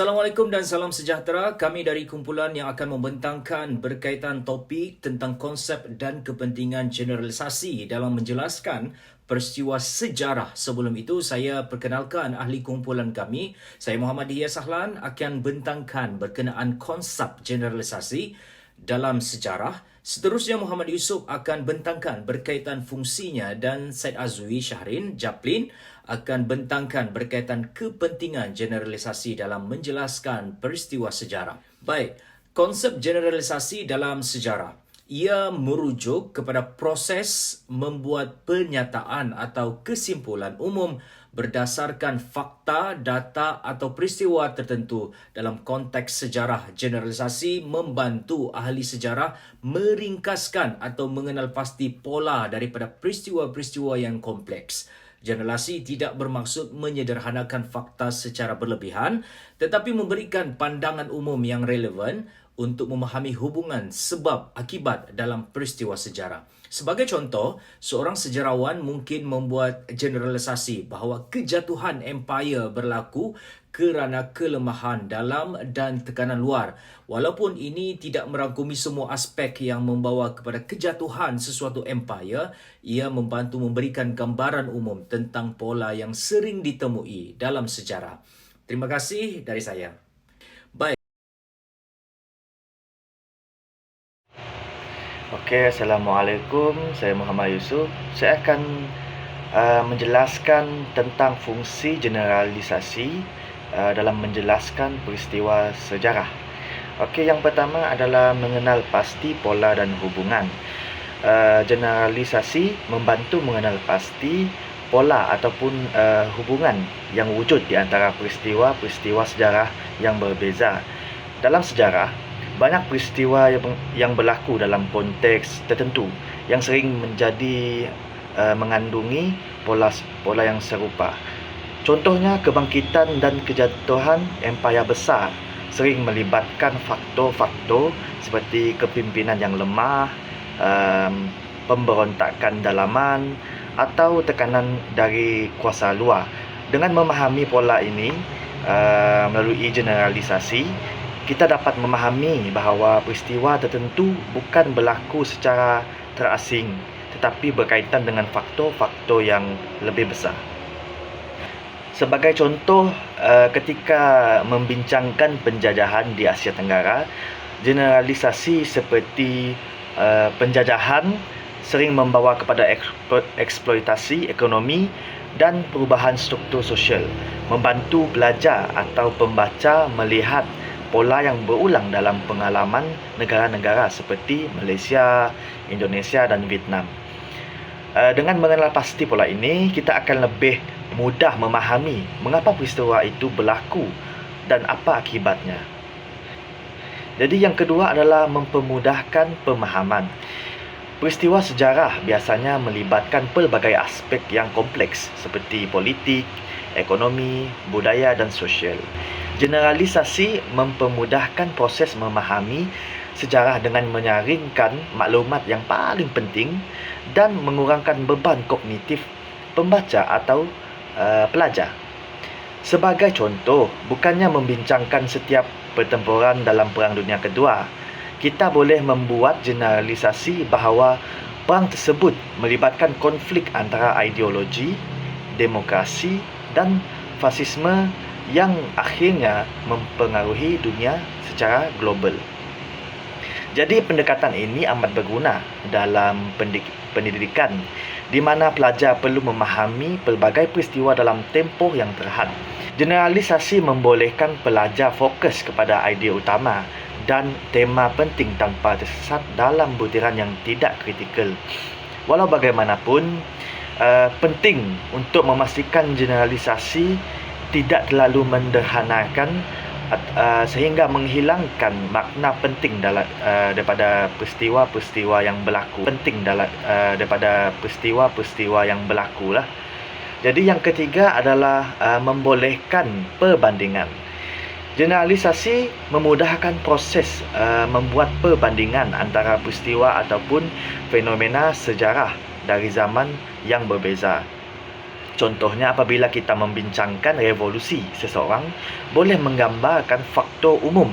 Assalamualaikum dan salam sejahtera. Kami dari kumpulan yang akan membentangkan berkaitan topik tentang konsep dan kepentingan generalisasi dalam menjelaskan peristiwa sejarah. Sebelum itu, saya perkenalkan ahli kumpulan kami. Saya Muhammad Diyah Sahlan akan bentangkan berkenaan konsep generalisasi dalam sejarah. Seterusnya, Muhammad Yusof akan bentangkan berkaitan fungsinya dan Said Azwi Syahrin Japlin akan bentangkan berkaitan kepentingan generalisasi dalam menjelaskan peristiwa sejarah. Baik, konsep generalisasi dalam sejarah. Ia merujuk kepada proses membuat pernyataan atau kesimpulan umum berdasarkan fakta, data atau peristiwa tertentu. Dalam konteks sejarah, generalisasi membantu ahli sejarah meringkaskan atau mengenal pasti pola daripada peristiwa-peristiwa yang kompleks. Generalisasi tidak bermaksud menyederhanakan fakta secara berlebihan, tetapi memberikan pandangan umum yang relevan untuk memahami hubungan sebab akibat dalam peristiwa sejarah. Sebagai contoh, seorang sejarawan mungkin membuat generalisasi bahawa kejatuhan empayar berlaku kerana kelemahan dalam dan tekanan luar. Walaupun ini tidak merangkumi semua aspek yang membawa kepada kejatuhan sesuatu empayar, ia membantu memberikan gambaran umum tentang pola yang sering ditemui dalam sejarah. Terima kasih dari saya. Baik. Okey, Assalamualaikum. Saya Muhammad Yusof. Saya akan menjelaskan tentang fungsi generalisasi dalam menjelaskan peristiwa sejarah. Okey, yang pertama adalah mengenal pasti pola dan hubungan. Generalisasi membantu mengenal pasti pola ataupun hubungan yang wujud di antara peristiwa-peristiwa sejarah yang berbeza. Dalam sejarah, banyak peristiwa yang berlaku dalam konteks tertentu yang sering mengandungi pola yang serupa. Contohnya, kebangkitan dan kejatuhan empayar besar sering melibatkan faktor-faktor seperti kepimpinan yang lemah, pemberontakan dalaman atau tekanan dari kuasa luar. Dengan memahami pola ini melalui generalisasi, kita dapat memahami bahawa peristiwa tertentu bukan berlaku secara terasing, tetapi berkaitan dengan faktor-faktor yang lebih besar. Sebagai contoh, ketika membincangkan penjajahan di Asia Tenggara, generalisasi seperti penjajahan sering membawa kepada eksploitasi ekonomi dan perubahan struktur sosial, membantu pelajar atau pembaca melihat pola yang berulang dalam pengalaman negara-negara seperti Malaysia, Indonesia dan Vietnam. Dengan mengenal pasti pola ini, kita akan lebih mudah memahami mengapa peristiwa itu berlaku dan apa akibatnya. Jadi yang kedua adalah mempermudahkan pemahaman. Peristiwa sejarah biasanya melibatkan pelbagai aspek yang kompleks seperti politik, ekonomi, budaya dan sosial. Generalisasi mempermudahkan proses memahami sejarah dengan menyaringkan maklumat yang paling penting dan mengurangkan beban kognitif pembaca atau pelajar. Sebagai contoh, bukannya membincangkan setiap pertempuran dalam Perang Dunia Kedua, kita boleh membuat generalisasi bahawa perang tersebut melibatkan konflik antara ideologi, demokrasi dan fasisme yang akhirnya mempengaruhi dunia secara global. Jadi pendekatan ini amat berguna dalam pendidikan, di mana pelajar perlu memahami pelbagai peristiwa dalam tempoh yang terhad. Generalisasi membolehkan pelajar fokus kepada idea utama dan tema penting tanpa tersesat dalam butiran yang tidak kritikal. Walau bagaimanapun, penting untuk memastikan generalisasi tidak terlalu menderhanakan sehingga menghilangkan makna penting daripada peristiwa-peristiwa yang berlaku. Daripada peristiwa-peristiwa yang berlaku lah. Jadi yang ketiga adalah membolehkan perbandingan. Generalisasi memudahkan proses membuat perbandingan antara peristiwa ataupun fenomena sejarah dari zaman yang berbeza. Contohnya, apabila kita membincangkan revolusi seseorang, boleh menggambarkan faktor umum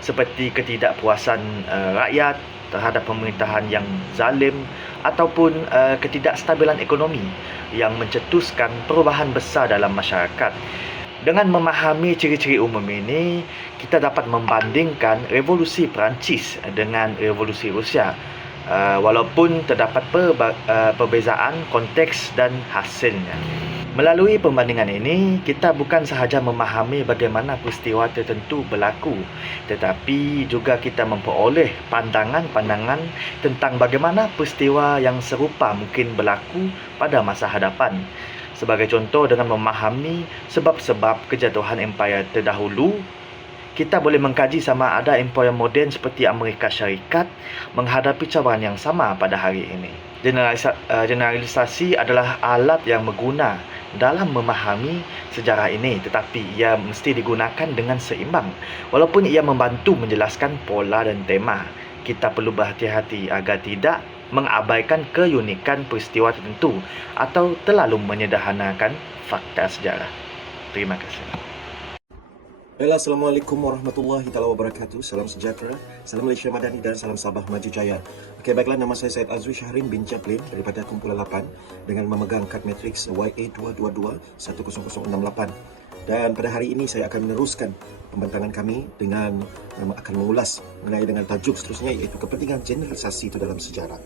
seperti ketidakpuasan rakyat terhadap pemerintahan yang zalim ataupun ketidakstabilan ekonomi yang mencetuskan perubahan besar dalam masyarakat. Dengan memahami ciri-ciri umum ini, kita dapat membandingkan revolusi Perancis dengan revolusi Rusia. Walaupun terdapat perbezaan konteks dan hasilnya. Melalui pembandingan ini, kita bukan sahaja memahami bagaimana peristiwa tertentu berlaku, tetapi juga kita memperoleh pandangan-pandangan tentang bagaimana peristiwa yang serupa mungkin berlaku pada masa hadapan. Sebagai contoh, dengan memahami sebab-sebab kejatuhan empayar terdahulu, kita boleh mengkaji sama ada empayar moden seperti Amerika Syarikat menghadapi cabaran yang sama pada hari ini. Generalisasi adalah alat yang berguna dalam memahami sejarah ini, tetapi ia mesti digunakan dengan seimbang. Walaupun ia membantu menjelaskan pola dan tema, kita perlu berhati-hati agar tidak mengabaikan keunikan peristiwa tertentu atau terlalu menyederhanakan fakta sejarah. Terima kasih. Baiklah, Assalamualaikum warahmatullahi wabarakatuh. Salam sejahtera, salam Malaysia Madani dan salam Sabah Maju Jaya. Okey, baiklah, nama saya Syed Azwi Syahrin bin Chaplin daripada Kumpulan 8 dengan memegang kad matriks YA222-10068. Dan pada hari ini saya akan meneruskan pembentangan kami dengan akan mengulas mengenai dengan tajuk seterusnya, iaitu kepentingan generalisasi itu dalam sejarah.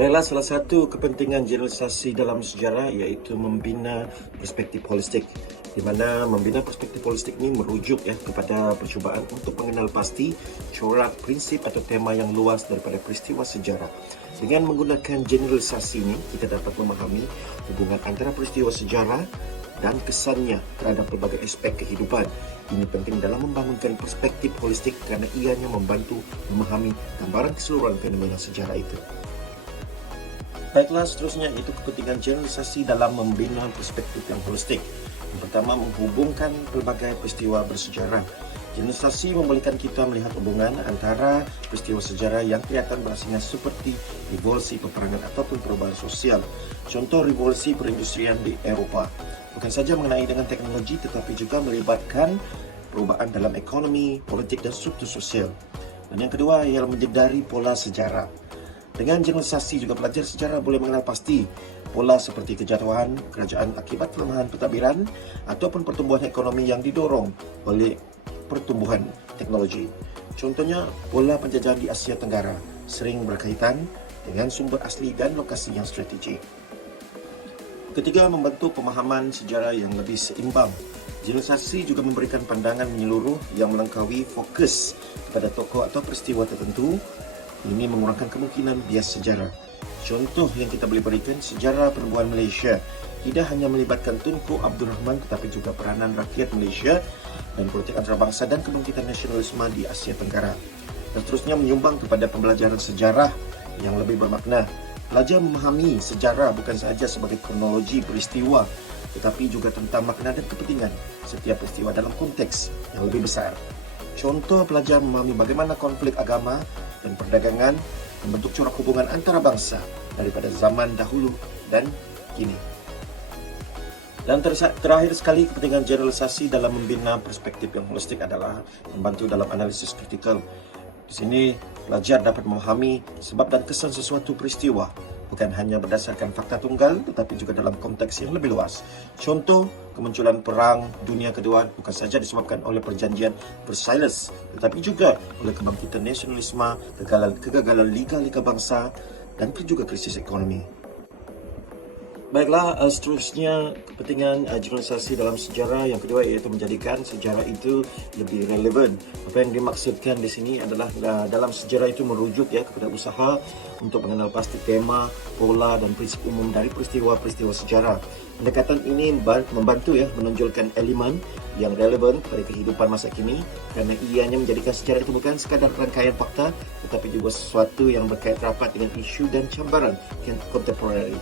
Baiklah, salah satu kepentingan generalisasi dalam sejarah iaitu membina perspektif holistik, di mana membina perspektif holistik ini merujuk kepada percubaan untuk mengenal pasti corak, prinsip atau tema yang luas daripada peristiwa sejarah. Dengan menggunakan generalisasi ini, kita dapat memahami hubungan antara peristiwa sejarah dan kesannya terhadap pelbagai aspek kehidupan. Ini penting dalam membangunkan perspektif holistik kerana ianya membantu memahami gambaran keseluruhan fenomena sejarah itu. Baiklah, seterusnya itu kepentingan generalisasi dalam membina perspektif yang holistik. Yang pertama, menghubungkan pelbagai peristiwa bersejarah. Generalisasi membolehkan kita melihat hubungan antara peristiwa sejarah yang kelihatan berasingnya seperti revolusi, peperangan ataupun perubahan sosial. Contoh revolusi perindustrian di Eropah bukan saja mengenai dengan teknologi, tetapi juga melibatkan perubahan dalam ekonomi, politik dan struktur sosial. Dan yang kedua ialah menyedari pola sejarah. Dengan generalisasi juga pelajar sejarah boleh mengenal pasti pola seperti kejatuhan kerajaan akibat pelemahan pentadbiran ataupun pertumbuhan ekonomi yang didorong oleh pertumbuhan teknologi. Contohnya, pola penjajahan di Asia Tenggara sering berkaitan dengan sumber asli dan lokasi yang strategik. Ketiga, membentuk pemahaman sejarah yang lebih seimbang. Generalisasi juga memberikan pandangan menyeluruh yang melengkapi fokus kepada tokoh atau peristiwa tertentu. Ini mengurangkan kemungkinan bias sejarah. Contoh yang kita boleh berikan, sejarah penubuhan Malaysia tidak hanya melibatkan Tunku Abdul Rahman tetapi juga peranan rakyat Malaysia dan politik antarabangsa dan kebangkitan nasionalisme di Asia Tenggara. Dan seterusnya menyumbang kepada pembelajaran sejarah yang lebih bermakna. Pelajar memahami sejarah bukan sahaja sebagai kronologi peristiwa, tetapi juga tentang makna dan kepentingan setiap peristiwa dalam konteks yang lebih besar. Contoh, pelajar memahami bagaimana konflik agama dan perdagangan membentuk corak hubungan antarabangsa daripada zaman dahulu dan kini. Dan terakhir sekali, kepentingan generalisasi dalam membina perspektif yang holistik adalah membantu dalam analisis kritikal. Di sini, pelajar dapat memahami sebab dan kesan sesuatu peristiwa bukan hanya berdasarkan fakta tunggal tetapi juga dalam konteks yang lebih luas. Contoh, kemunculan Perang Dunia Kedua bukan saja disebabkan oleh perjanjian Versailles tetapi juga oleh kebangkitan nasionalisme, kegagalan liga-liga bangsa dan juga krisis ekonomi. Baiklah, seterusnya kepentingan generalisasi dalam sejarah yang kedua iaitu menjadikan sejarah itu lebih relevan. Apa yang dimaksudkan di sini adalah dalam sejarah itu merujuk kepada usaha untuk mengenal pasti tema, pola dan prinsip umum dari peristiwa-peristiwa sejarah. Pendekatan ini membantu menonjolkan elemen yang relevan kepada kehidupan masa kini kerana ianya menjadikan sejarah itu bukan sekadar rangkaian fakta tetapi juga sesuatu yang berkait rapat dengan isu dan cabaran kontemporari.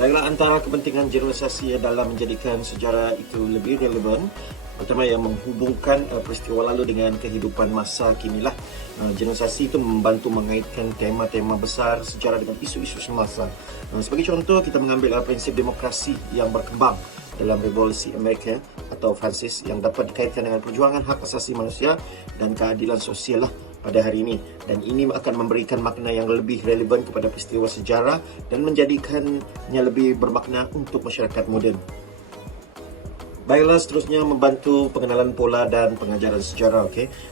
Baiklah, antara kepentingan generalisasi dalam menjadikan sejarah itu lebih relevan, pertama yang menghubungkan peristiwa lalu dengan kehidupan masa kini lah. Generalisasi itu membantu mengaitkan tema-tema besar sejarah dengan isu-isu semasa. Sebagai contoh, kita mengambil prinsip demokrasi yang berkembang dalam Revolusi Amerika atau Prancis yang dapat dikaitkan dengan perjuangan hak asasi manusia dan keadilan sosial lah pada hari ini, dan ini akan memberikan makna yang lebih relevan kepada peristiwa sejarah dan menjadikannya lebih bermakna untuk masyarakat moden. Baiklah, seterusnya membantu pengenalan pola dan pengajaran sejarah.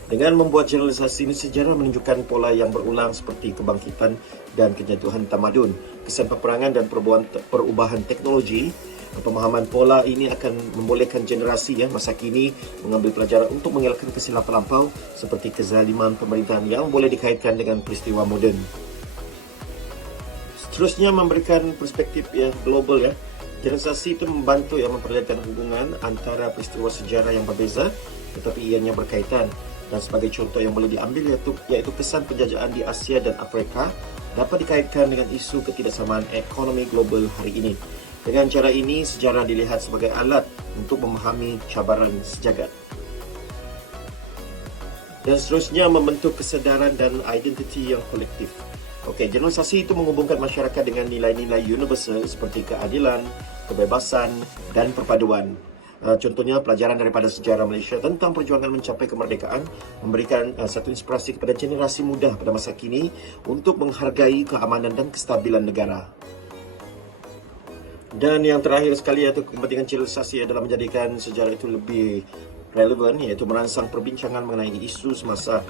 Dengan membuat generalisasi ini, sejarah menunjukkan pola yang berulang seperti kebangkitan dan kejatuhan tamadun, kesan peperangan dan perubahan teknologi. Pemahaman pola ini akan membolehkan generasi masa kini mengambil pelajaran untuk mengelakkan kesilapan lampau seperti kezaliman pemerintahan yang boleh dikaitkan dengan peristiwa moden. Seterusnya memberikan perspektif global. Generalisasi itu membantu memperlihatkan hubungan antara peristiwa sejarah yang berbeza tetapi ianya berkaitan. Dan sebagai contoh yang boleh diambil iaitu kesan penjajahan di Asia dan Afrika dapat dikaitkan dengan isu ketidaksamaan ekonomi global hari ini. Dengan cara ini, sejarah dilihat sebagai alat untuk memahami cabaran sejagat. Dan seterusnya membentuk kesedaran dan identiti yang kolektif. Generalisasi itu menghubungkan masyarakat dengan nilai-nilai universal seperti keadilan, kebebasan dan perpaduan. Contohnya, pelajaran daripada sejarah Malaysia tentang perjuangan mencapai kemerdekaan memberikan satu inspirasi kepada generasi muda pada masa kini untuk menghargai keamanan dan kestabilan negara. Dan yang terakhir sekali, iaitu kepentingan generalisasi adalah menjadikan sejarah itu lebih relevan, iaitu merangsang perbincangan mengenai isu semasa.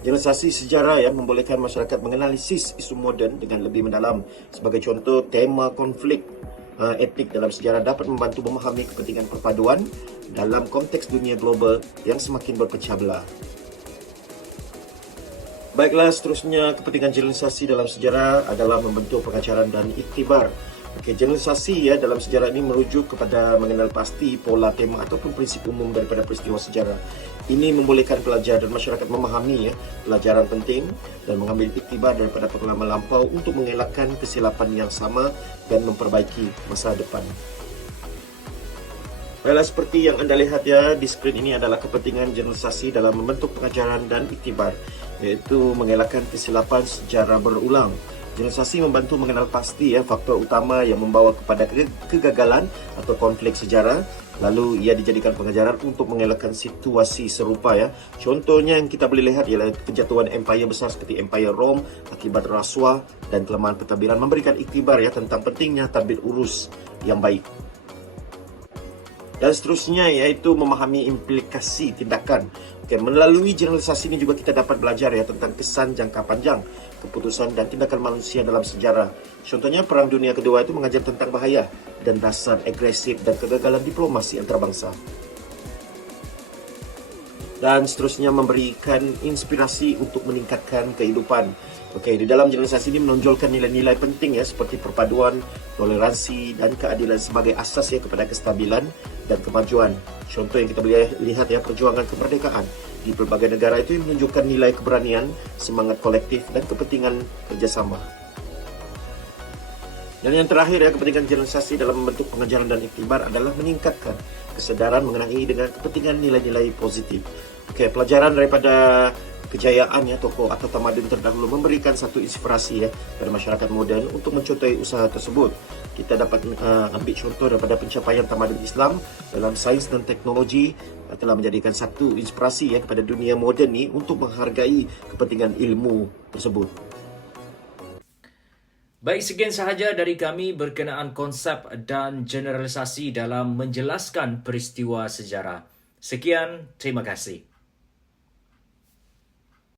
Generalisasi sejarah membolehkan masyarakat menganalisis isu moden dengan lebih mendalam. Sebagai contoh, tema konflik etnik dalam sejarah dapat membantu memahami kepentingan perpaduan dalam konteks dunia global yang semakin berpecah belah. Baiklah, seterusnya kepentingan generalisasi dalam sejarah adalah membentuk pengajaran dan iktibar. Generalisasi dalam sejarah ini merujuk kepada mengenal pasti pola, tema ataupun prinsip umum daripada peristiwa sejarah. Ini membolehkan pelajar dan masyarakat memahami pelajaran penting dan mengambil iktibar daripada pengalaman lampau untuk mengelakkan kesilapan yang sama dan memperbaiki masa depan. Baiklah, seperti yang anda lihat di skrin ini adalah kepentingan generalisasi dalam membentuk pengajaran dan iktibar, iaitu mengelakkan kesilapan sejarah berulang. Generalisasi membantu mengenal pasti faktor utama yang membawa kepada kegagalan atau konflik sejarah, lalu ia dijadikan pengajaran untuk mengelakkan situasi serupa. Contohnya yang kita boleh lihat ialah kejatuhan empayar besar seperti Empayar Rom akibat rasuah dan kelemahan pentadbiran, memberikan iktibar tentang pentingnya tadbir urus yang baik. Dan seterusnya iaitu memahami implikasi tindakan. Melalui generalisasi ini juga kita dapat belajar tentang kesan jangka panjang, keputusan dan tindakan manusia dalam sejarah. Contohnya, Perang Dunia Kedua itu mengajar tentang bahaya dan dasar agresif dan kegagalan diplomasi antarabangsa. Dan seterusnya memberikan inspirasi untuk meningkatkan kehidupan. Di dalam generalisasi ini menonjolkan nilai-nilai penting seperti perpaduan, toleransi dan keadilan sebagai asas kepada kestabilan dan kemajuan. Contoh yang kita boleh lihat perjuangan kemerdekaan di berbagai negara itu menunjukkan nilai keberanian, semangat kolektif dan kepentingan kerjasama. Dan yang terakhir kepentingan generalisasi dalam membentuk pengajaran dan iktibar adalah meningkatkan kesedaran mengenai dengan kepentingan nilai-nilai positif. Pelajaran daripada kejayaan tokoh atau tamadun terdahulu memberikan satu inspirasi pada masyarakat moden untuk mencontohi usaha tersebut. Kita dapat ambil contoh daripada pencapaian tamadun Islam dalam sains dan teknologi telah menjadikan satu inspirasi kepada dunia moden ni untuk menghargai kepentingan ilmu tersebut. Baik, sekian sahaja dari kami berkenaan konsep dan generalisasi dalam menjelaskan peristiwa sejarah. Sekian, terima kasih.